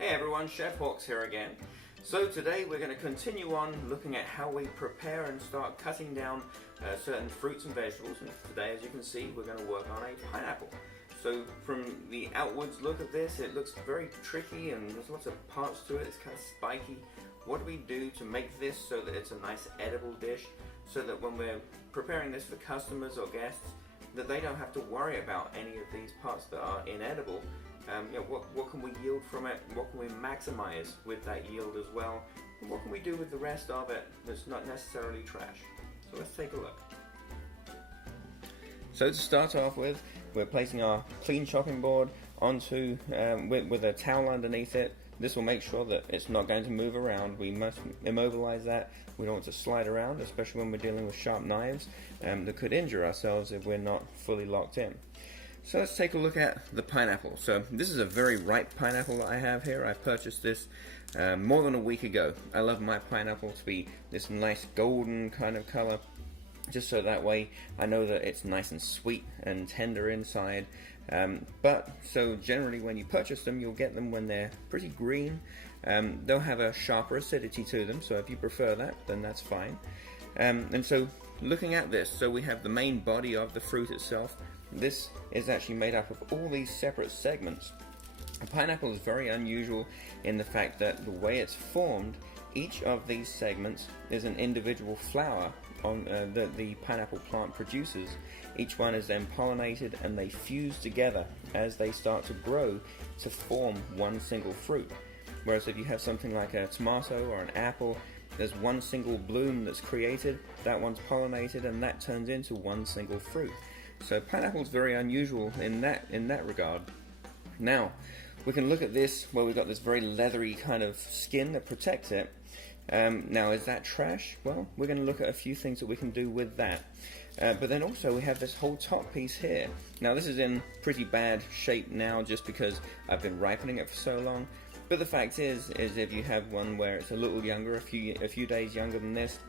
Hey everyone, Chef Hawks here again. So today we're going to continue on looking at how we prepare and start cutting down certain fruits and vegetables. And today, as you can see, we're going to work on a pineapple. So from the outwards look of this, it looks very tricky and there's lots of parts to it. It's kind of spiky. What do we do to make this so that it's a nice edible dish, so that when we're preparing this for customers or guests, that they don't have to worry about any of these parts that are inedible? What can we yield from it? What can we maximize with that yield as well? And what can we do with the rest of it that's not necessarily trash? So let's take a look. So to start off with, we're placing our clean chopping board onto with a towel underneath it. This will make sure that it's not going to move around. We must immobilize that. We don't want to slide around, especially when we're dealing with sharp knives that could injure ourselves if we're not fully locked in. So let's take a look at the pineapple. So this is a very ripe pineapple that I have here. I purchased this more than a week ago. I love my pineapple to be this nice golden kind of color, just so that way I know that it's nice and sweet and tender inside. So generally when you purchase them, you'll get them when they're pretty green. They'll have a sharper acidity to them, so if you prefer that, then that's fine. And so looking at this, so we have the main body of the fruit itself. This is actually made up of all these separate segments. A pineapple is very unusual in the fact that the way it's formed, each of these segments is an individual flower that the pineapple plant produces. Each one is then pollinated and they fuse together as they start to grow to form one single fruit. Whereas if you have something like a tomato or an apple, there's one single bloom that's created, that one's pollinated, and that turns into one single fruit. So pineapple is very unusual in that regard. Now, we can look at this where we've got this very leathery kind of skin that protects it. Now, is that trash? Well, we're going to look at a few things that we can do with that. But then also we have this whole top piece here. Now, this is in pretty bad shape now just because I've been ripening it for so long. But the fact is if you have one where it's a little younger, a few days younger than this,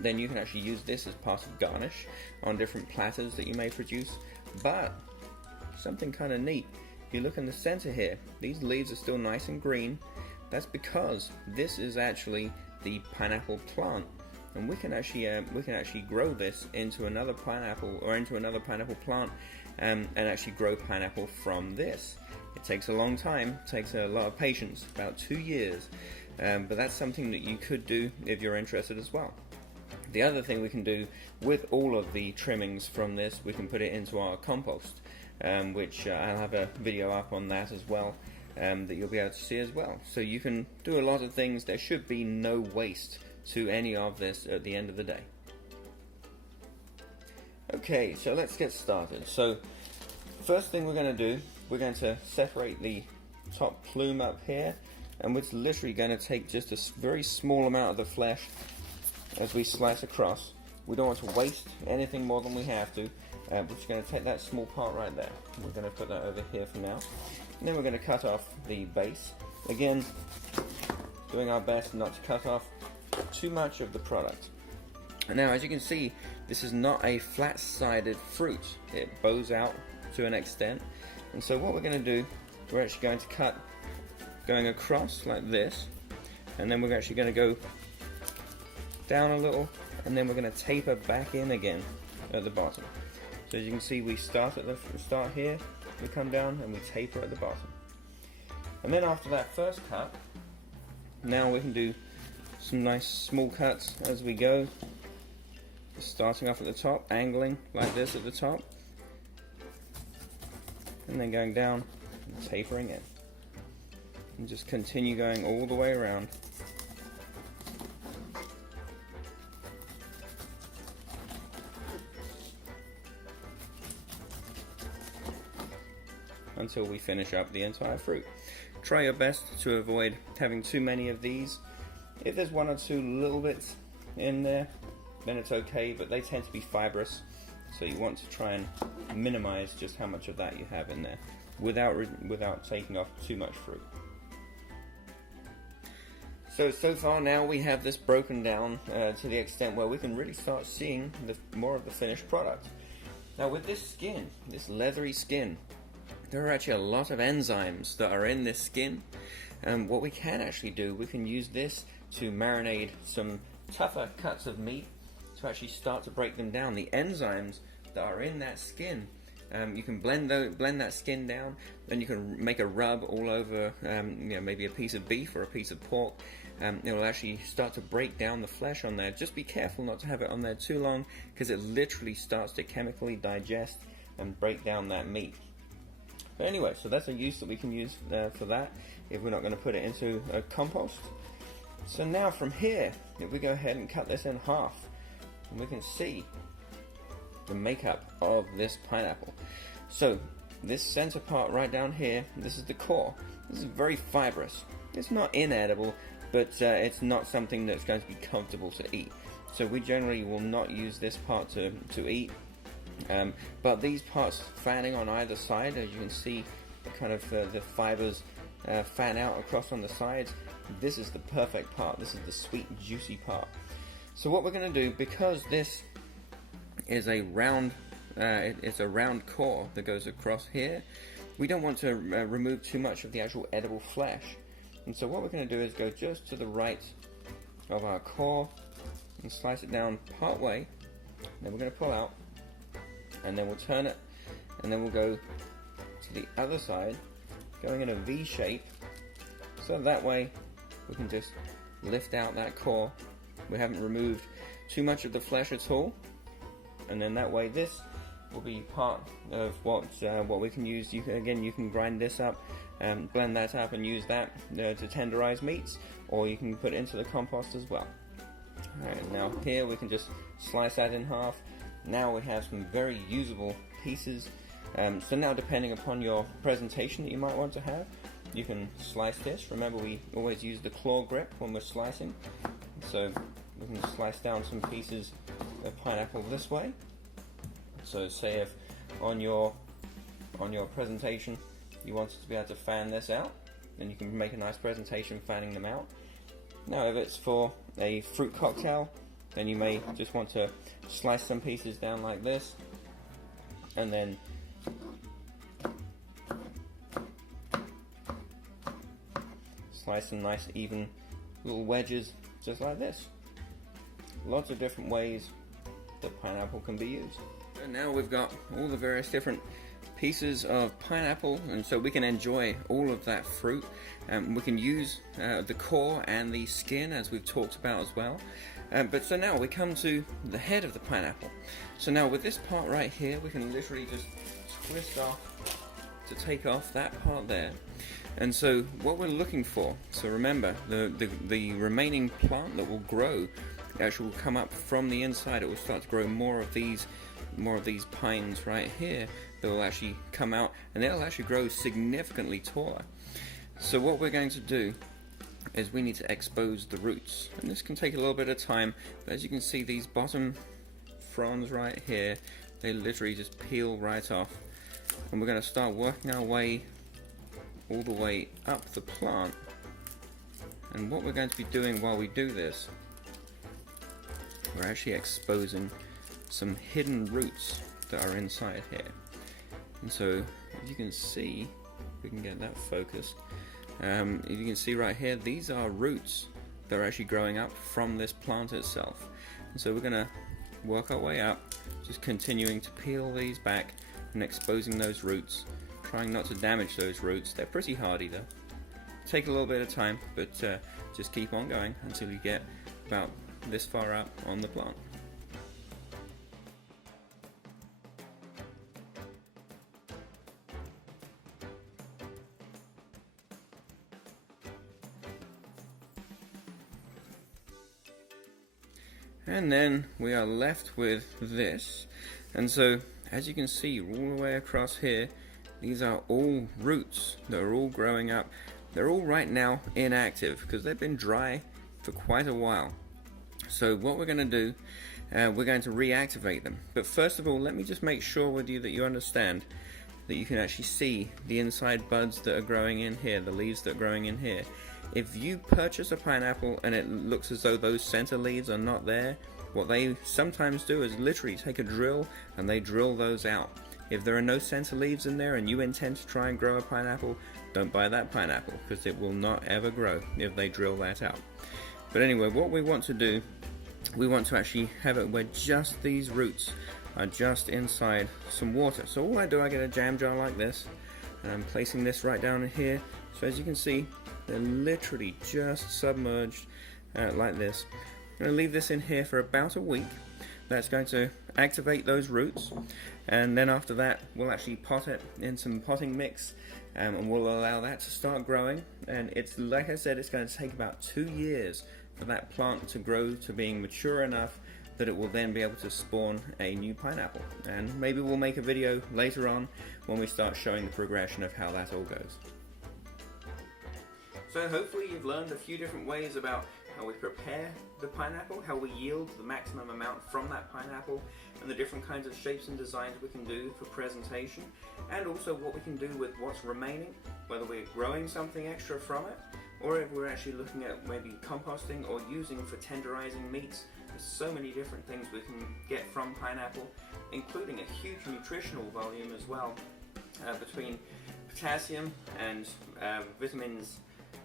then you can actually use this as part of garnish on different platters that you may produce. But something kind of neat, if you look in the center here, these leaves are still nice and green. That's because this is actually the pineapple plant, and we can actually grow this into another pineapple or into another pineapple plant and actually grow pineapple from this. It takes a long time, it takes a lot of patience, about 2 years, but that's something that you could do if you're interested as well. The other thing we can do with all of the trimmings from this, we can put it into our compost, which I'll have a video up on that as well, that you'll be able to see as well. So you can do a lot of things. There should be no waste to any of this at the end of the day. Okay, so let's get started. So first thing we're going to do, we're going to separate the top plume up here, and we're literally going to take just a very small amount of the flesh as we slice across. We don't want to waste anything more than we have to. We're just going to take that small part right there. We're going to put that over here for now. And then we're going to cut off the base. Again, doing our best not to cut off too much of the product. And now, as you can see, this is not a flat-sided fruit. It bows out to an extent. And so what we're going to do, we're actually going to cut going across like this. And then we're actually going to go down a little, and then we're going to taper back in again at the bottom. So as you can see, we start at the start here, we come down and we taper at the bottom. And then after that first cut, now we can do some nice small cuts as we go. Just starting off at the top, angling like this at the top, and then going down and tapering in. And just continue going all the way around. Until we finish up the entire fruit. Try your best to avoid having too many of these. If there's one or two little bits in there, then it's okay, but they tend to be fibrous, so you want to try and minimize just how much of that you have in there without taking off too much fruit. So far now we have this broken down to the extent where we can really start seeing more of the finished product. Now with this skin, this leathery skin, there are actually a lot of enzymes that are in this skin, What we can actually do, we can use this to marinate some tougher cuts of meat to actually start to break them down. The enzymes that are in that skin, you can blend that skin down, and you can make a rub all over maybe a piece of beef or a piece of pork. It will actually start to break down the flesh on there. Just be careful not to have it on there too long, because it literally starts to chemically digest and break down that meat. But anyway, so that's a use that we can use for that if we're not going to put it into a compost. So now from here, if we go ahead and cut this in half, and we can see the makeup of this pineapple. So this center part right down here, this is the core. This is very fibrous. It's not inedible, but it's not something that's going to be comfortable to eat. So we generally will not use this part to eat. But these parts fanning on either side, as you can see, the fibers fan out across on the sides. This is the perfect part. This is the sweet, juicy part. So what we're going to do, because this is a round, it's a round core that goes across here, we don't want to remove too much of the actual edible flesh. And so what we're going to do is go just to the right of our core and slice it down part way. Then we're going to pull out, and then we'll turn it, and then we'll go to the other side, going in a V shape, so that way we can just lift out that core. We haven't removed too much of the flesh at all, and then that way this will be part of what we can use. You can grind this up, blend that up, and use that to tenderize meats, or you can put it into the compost as well. Alright, now here we can just slice that in half. Now we have some very usable pieces. So now, depending upon your presentation that you might want to have, you can slice this. Remember, we always use the claw grip when we're slicing. So we can slice down some pieces of pineapple this way. So say if on your presentation you wanted to be able to fan this out, then you can make a nice presentation fanning them out. Now if it's for a fruit cocktail, then you may just want to slice some pieces down like this, and then slice some nice even little wedges just like this. Lots of different ways that pineapple can be used. And now we've got all the various different pieces of pineapple, and so we can enjoy all of that fruit. We can use the core and the skin, as we've talked about as well. But so now we come to the head of the pineapple. So now with this part right here, we can literally just twist off to take off that part there. And so what we're looking for, so remember, the remaining plant that will grow actually will come up from the inside. It will start to grow more of these pines right here that will actually come out, and they'll actually grow significantly taller. So what we're going to do is we need to expose the roots, and this can take a little bit of time, but as you can see, these bottom fronds right here, they literally just peel right off, and we're going to start working our way all the way up the plant. And what we're going to be doing while we do this, we're actually exposing some hidden roots that are inside here. And so as you can see, if we can get that focused, if you can see right here, these are roots that are actually growing up from this plant itself. And so we're going to work our way up, just continuing to peel these back and exposing those roots, trying not to damage those roots. They're pretty hardy though. Take a little bit of time, but just keep on going until you get about this far up on the plant. And then we are left with this. And so as you can see all the way across here, these are all roots that are all growing up. They're all right now inactive because they've been dry for quite a while. So what we're going to do, we're going to reactivate them. But first of all, let me just make sure with you that you understand that you can actually see the inside buds that are growing in here, the leaves that are growing in here. If you purchase a pineapple and it looks as though those center leaves are not there, what they sometimes do is literally take a drill and they drill those out. If there are no center leaves in there and you intend to try and grow a pineapple, don't buy that pineapple, because it will not ever grow if they drill that out. But anyway, what we want to do, we want to actually have it where just these roots are just inside some water. So all I do, I get a jam jar like this, and I'm placing this right down in here. So as you can see, they're literally just submerged like this. I'm going to leave this in here for about a week. That's going to activate those roots, and then after that we'll actually pot it in some potting mix, and we'll allow that to start growing. And it's, like I said, it's going to take about 2 years for that plant to grow to being mature enough that it will then be able to spawn a new pineapple. And maybe we'll make a video later on when we start showing the progression of how that all goes. So hopefully you've learned a few different ways about how we prepare the pineapple, how we yield the maximum amount from that pineapple, and the different kinds of shapes and designs we can do for presentation, and also what we can do with what's remaining, whether we're growing something extra from it, or if we're actually looking at maybe composting or using for tenderizing meats. There's so many different things we can get from pineapple, including a huge nutritional volume as well, between potassium and vitamins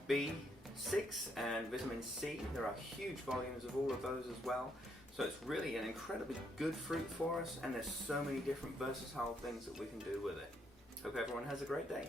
B6 and vitamin C. There are huge volumes of all of those as well. So it's really an incredibly good fruit for us, and there's so many different versatile things that we can do with it. Hope everyone has a great day.